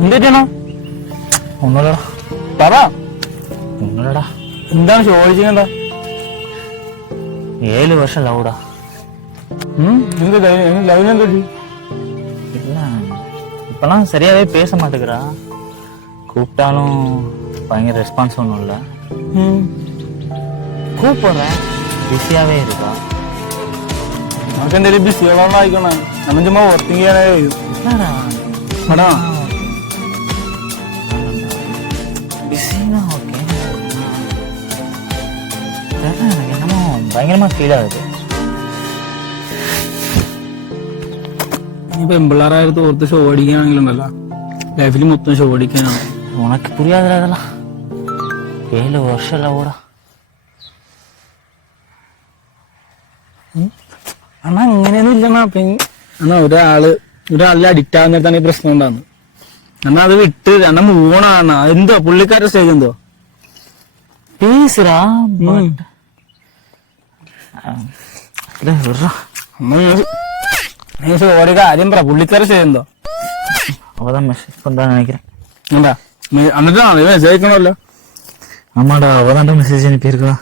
എന്തിട്ടാണോ? ഒന്നുമില്ലടാ. പറ. ഒന്നുമില്ലടാ. എന്താണ് ചോദിച്ചെന്താ? 7 வருஷம் ലൗടാ. ലവിനെന്താ? இல்ல இப்பெல்லாம் சரியாவே பேச மாட்டேங்கிறா. கூப்பிட்டாலும் பயங்கர ரெஸ்பான்ஸ் ஒன்றும் இல்லை. கூப்பிடுறேன், பிஸியாவே இருக்கா. നമുക്ക് എന്തെങ്കിലും ബിസികളോട് ആയിക്കോണേ. നമ്മൾ ചുമ്മാ വർക്കിംഗ് ചെയ്യാനേ എടാ பிஸினா ஓகே. எனக்கு என்னமோ பயங்கரமா ஃபீல் ஆகுது. ഇപ്പൊ എമ്പിള്ളാരായിട്ട് ഓർത്ത് ഷോ അടിക്കാണെങ്കിലുണ്ടല്ലോ, ലൈഫിൽ മൊത്തം ഷോ അടിക്കാനാണ്. உனக்கு புரியாதுடா அதெல்லாம். 7 வருஷம் லவ்டா. അണ്ണാ അങ്ങനെയൊന്നും ഇല്ലണ്ണാ. എന്നാ ഒരാളിൽ അഡിക്റ്റ് ആകുന്നിടത്താണ് ഈ പ്രശ്നം ഉണ്ടാകുന്നത്. എന്നാ അത് വിട്ട് എന്നാ മൂവണാണ്. എന്തോ പുള്ളിക്കാരുടെ സ്റ്റേജ് എന്തോ பேசுறா. ഒരു കാര്യം പറ, പുള്ളിക്കാരുടെ സ്റ്റേജ് എന്തോ? அவதான் மெசேஜ் பண்றான்னு நினைக்கிறேன். എന്താ എന്നിട്ടാണ് മെസ്സേജ് അയക്കണമല്ലോ. ஆமாடா, அவதான்டா மெசேஜ் அனுப்பியிருக்கா.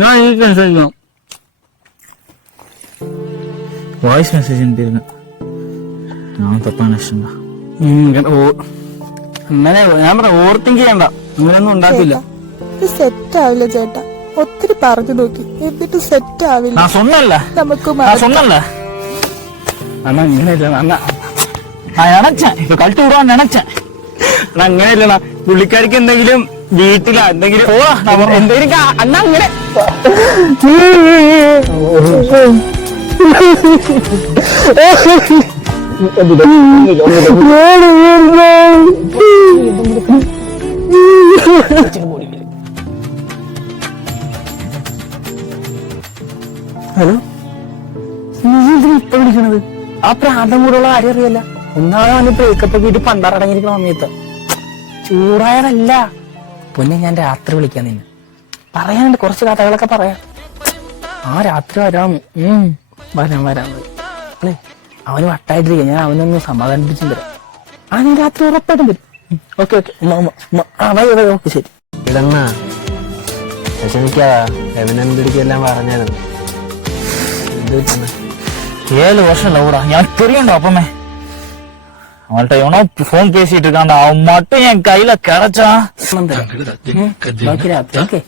ഞാൻ ഈ ടെൻഷൻ ചെയ്യണം. வாய்ஸ் மெசேஜ் அனுப்பியிருக்கேன். நான் தப்பா நினைச்சேன்டா. അങ്ങനെ ഞാൻ പറ, ഓവർത്തിങ്ക് ചെയ്യണ്ട. അങ്ങനെയൊന്നും ഉണ്ടാക്കില്ല. സെറ്റ് ആവില്ല ചേട്ടാ. ഒത്തിരി പറഞ്ഞു നോക്കി, എന്നിട്ട് സെറ്റ് ആവില്ല. நான் சொன்னேன்ல, നമുക്ക് நான் சொன்னேன்ல. അണ്ണാ അങ്ങനെയല്ല അണ്ണ, நான் நினைச்சேன் இப்ப கழட்டி விடுவான்னு நினைச்சேன். അണ്ണാ അങ്ങനെയല്ലണ. പുള്ളിക്കാരിക്ക് എന്തെങ്കിലും വീട്ടിലാ എന്തെങ്കിലും എന്തെങ്കിലും അണ്ണ അങ്ങനെ ഹലോ, ഇപ്പൊ വിളിക്കണത് ആ പ്രാന്തം കൂടെയുള്ള ആരും അറിയല്ല. ഒന്നാമത് അവന് ബ്രേക്കപ്പ് ഒക്കെ ഇട്ട് പണ്ടാറടങ്ങിയിരിക്കണ സമയത്ത് ചൂടായതല്ല പൊന്നെ. ഞാൻ രാത്രി വിളിക്കാൻ നിന്നെ പറയാനുണ്ട്, കുറച്ച് കഥകളൊക്കെ പറയാം. ആ രാത്രി വരാം. വരാം അല്ലേ? അവന് വട്ടായിട്ടിരിക്കുക. ഞാൻ അവനൊന്ന് സമാധാനിപ്പിച്ചും തരാം. ആ ഞാൻ രാത്രി ഉറപ്പായിട്ടും വരും. ഓക്കെ ഓക്കെ ശരി. ഇടന്നാ വിഷമിക്കാതാ. എവിനെയും പിടിക്കെല്ലാം പറഞ്ഞായിരുന്നു. 7 வருஷம் லவ்டா. எனக்கு தெரியும்டா. அப்பமே அவன்கிட்ட எவனோ போன் பேசிட்டு இருக்கான்டா. அவன் மட்டும் என் கையில கிடைச்சா ബാക്കി രാത്രി ഓക്കെ.